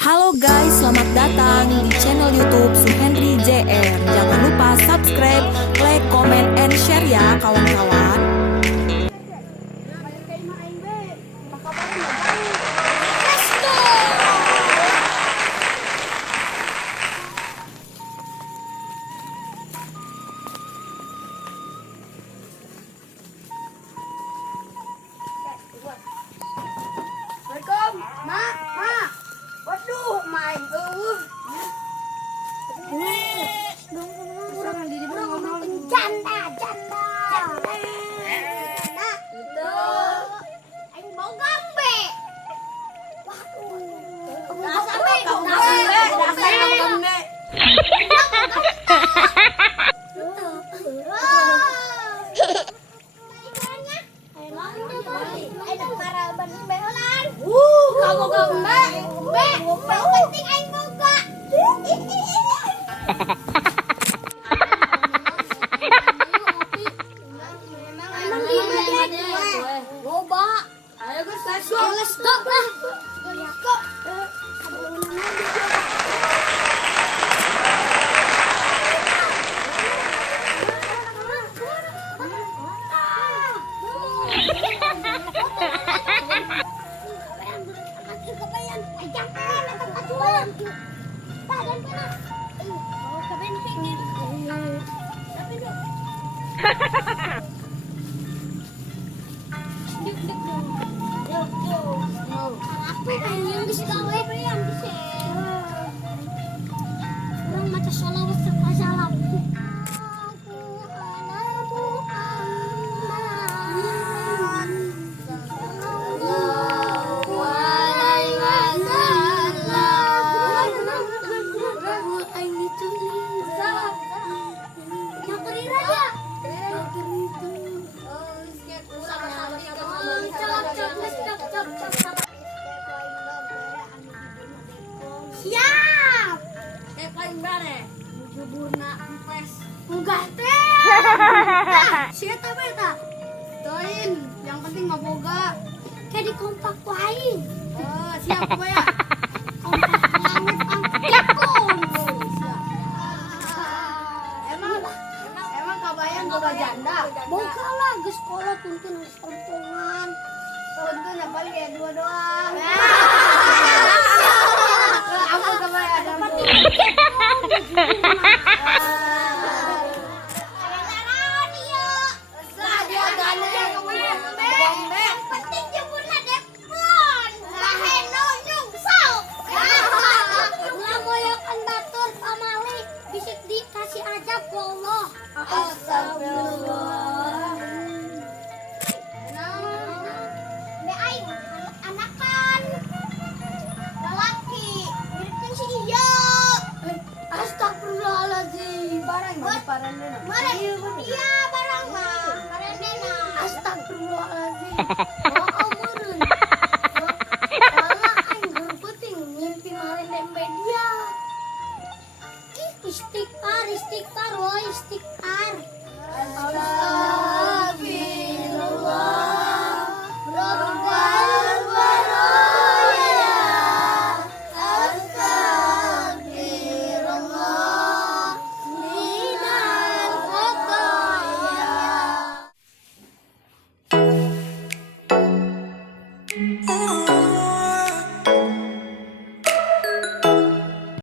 Halo guys, selamat datang di channel YouTube Suhendri JR. Jangan lupa subscribe, like, comment, and share ya kawan-kawan. Assalamualaikum, Mak. Waduh, main janda. Nah, itu. Aing bau gambe. Kamu gambe. Penting aing boga. Emang gimana deh? Boba. Ayo guys, let's go lah. Go. Siap. Paling bare. Juburna empes. Enggak teh. Siapa beta? Doin, yang penting mah boga. Kayak di kompak wae. Oh, siap ya. Kompak langit angkekon. Emang kabayan boga janda. Boga lah geus sekolah tuntun geus kompongan. Tuntun yang paling ya dua doang. Aku kabayan ada iya barang mah paranena astagfirullahaladzim amureun wala aing berputing ngimpi marene media istighfar woi istighfar Allah